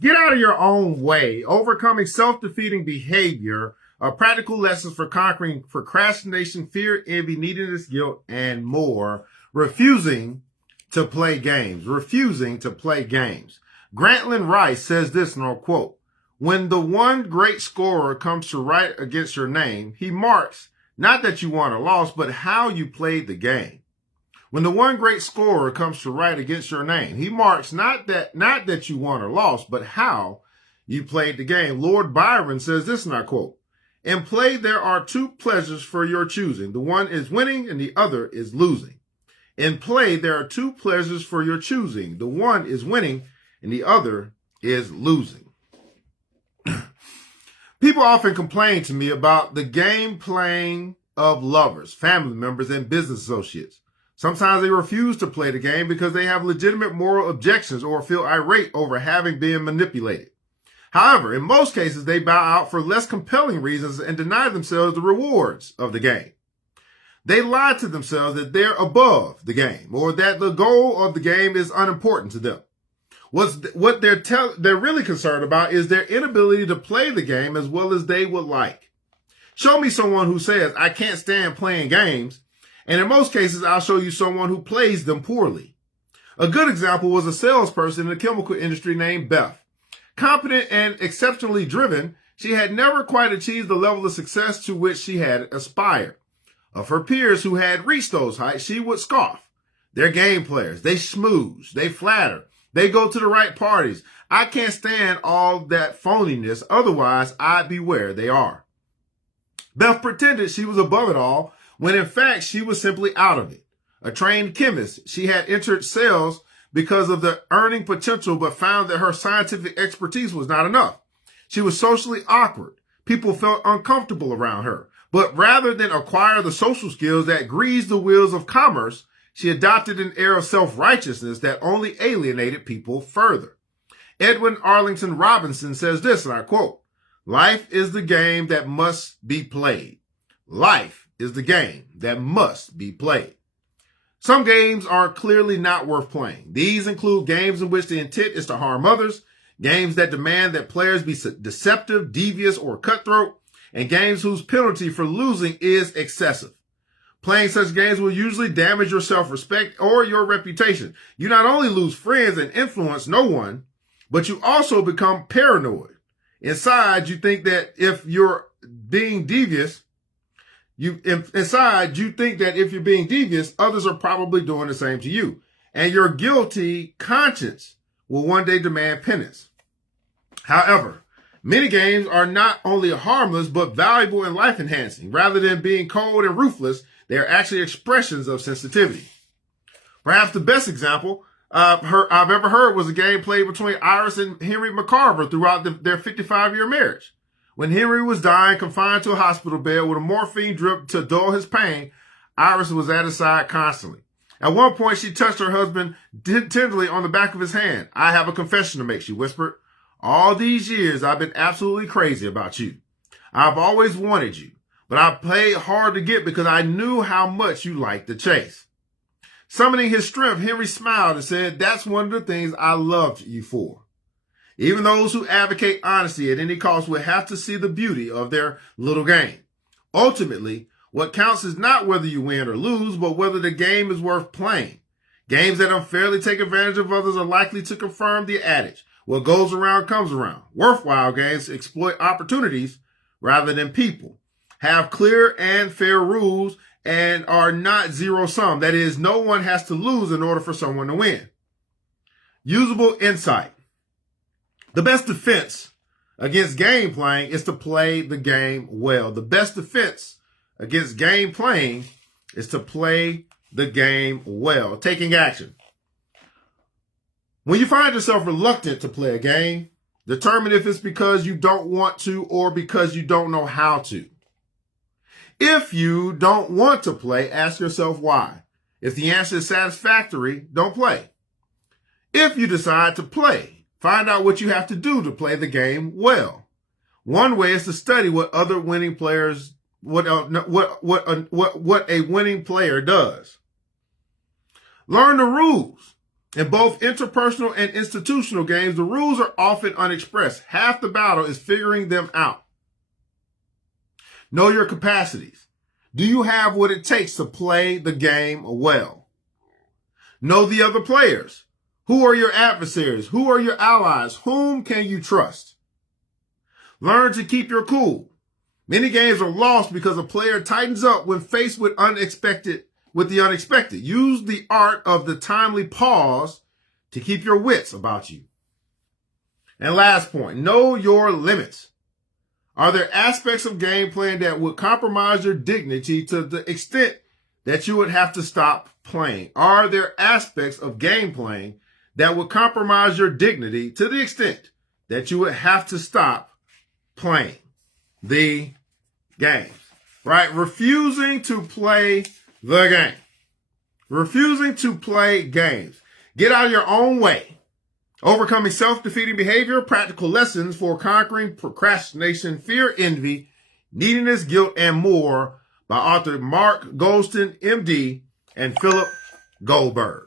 Get out of your own way. Overcoming self-defeating behavior. Practical lessons for conquering procrastination, fear, envy, neediness, guilt, and more. Refusing to play games. Refusing to play games. Grantland Rice says this, and I'll quote, "When the one great scorer comes to write against your name, he marks not that you won or lost, but how you played the game." When the one great scorer comes to write against your name, he marks not that you won or lost, but how you played the game. Lord Byron says this, and I quote, "In play, there are two pleasures for your choosing. The one is winning and the other is losing." In play, there are two pleasures for your choosing. The one is winning and the other is losing. People often complain to me about the game playing of lovers, family members, and business associates. Sometimes they refuse to play the game because they have legitimate moral objections or feel irate over having been manipulated. However, in most cases, they bow out for less compelling reasons and deny themselves the rewards of the game. They lie to themselves that they're above the game or that the goal of the game is unimportant to them. What they're really concerned about is their inability to play the game as well as they would like. Show me someone who says, "I can't stand playing games," and in most cases, I'll show you someone who plays them poorly. A good example was a salesperson in the chemical industry named Beth. Competent and exceptionally driven, she had never quite achieved the level of success to which she had aspired. Of her peers who had reached those heights, she would scoff. They're game players. They schmooze. They flatter. They go to the right parties. I can't stand all that phoniness. Otherwise, I'd be where they are. Beth pretended she was above it all, when in fact she was simply out of it. A trained chemist, she had entered sales because of the earning potential, but found that her scientific expertise was not enough. She was socially awkward. People felt uncomfortable around her. But rather than acquire the social skills that greased the wheels of commerce, she adopted an air of self-righteousness that only alienated people further. Edwin Arlington Robinson says this, and I quote, "Life is the game that must be played. Life is the game that must be played." Some games are clearly not worth playing. These include games in which the intent is to harm others, games that demand that players be deceptive, devious, or cutthroat, and games whose penalty for losing is excessive. Playing such games will usually damage your self-respect or your reputation. You not only lose friends and influence no one, but you also become paranoid. Inside, you think that if you're being devious, others are probably doing the same to you. And your guilty conscience will one day demand penance. However, many games are not only harmless, but valuable and life-enhancing. Rather than being cold and ruthless, they are actually expressions of sensitivity. Perhaps the best example I've ever heard was a game played between Iris and Henry McCarver throughout their 55-year marriage. When Henry was dying, confined to a hospital bed with a morphine drip to dull his pain, Iris was at his side constantly. At one point, she touched her husband tenderly on the back of his hand. "I have a confession to make," she whispered. "All these years, I've been absolutely crazy about you. I've always wanted you, but I played hard to get because I knew how much you liked the chase." Summoning his strength, Henry smiled and said, "That's one of the things I loved you for." Even those who advocate honesty at any cost will have to see the beauty of their little game. Ultimately, what counts is not whether you win or lose, but whether the game is worth playing. Games that unfairly take advantage of others are likely to confirm the adage, "What goes around comes around." Worthwhile games exploit opportunities rather than people, have clear and fair rules, and are not zero-sum. That is, no one has to lose in order for someone to win. Usable insight. The best defense against game playing is to play the game well. The best defense against game playing is to play the game well. Taking action. When you find yourself reluctant to play a game, determine if it's because you don't want to or because you don't know how to. If you don't want to play, ask yourself why. If the answer is satisfactory, don't play. If you decide to play, find out what you have to do to play the game well. One way is to study what other winning players, what a winning player does. Learn the rules. In both interpersonal and institutional games, the rules are often unexpressed. Half the battle is figuring them out. Know your capacities. Do you have what it takes to play the game well? Know the other players. Who are your adversaries? Who are your allies? Whom can you trust? Learn to keep your cool. Many games are lost because a player tightens up when faced with the unexpected. Use the art of the timely pause to keep your wits about you. And last point, know your limits. Are there aspects of game playing that would compromise your dignity to the extent that you would have to stop playing? Are there aspects of game playing that would compromise your dignity to the extent that you would have to stop playing the games? Right? Refusing to play the game. Refusing to play games. Get out of your own way. Overcoming self-defeating behavior, practical lessons for conquering procrastination, fear, envy, neediness, guilt, and more by author Mark Goulston, MD, and Philip Goldberg.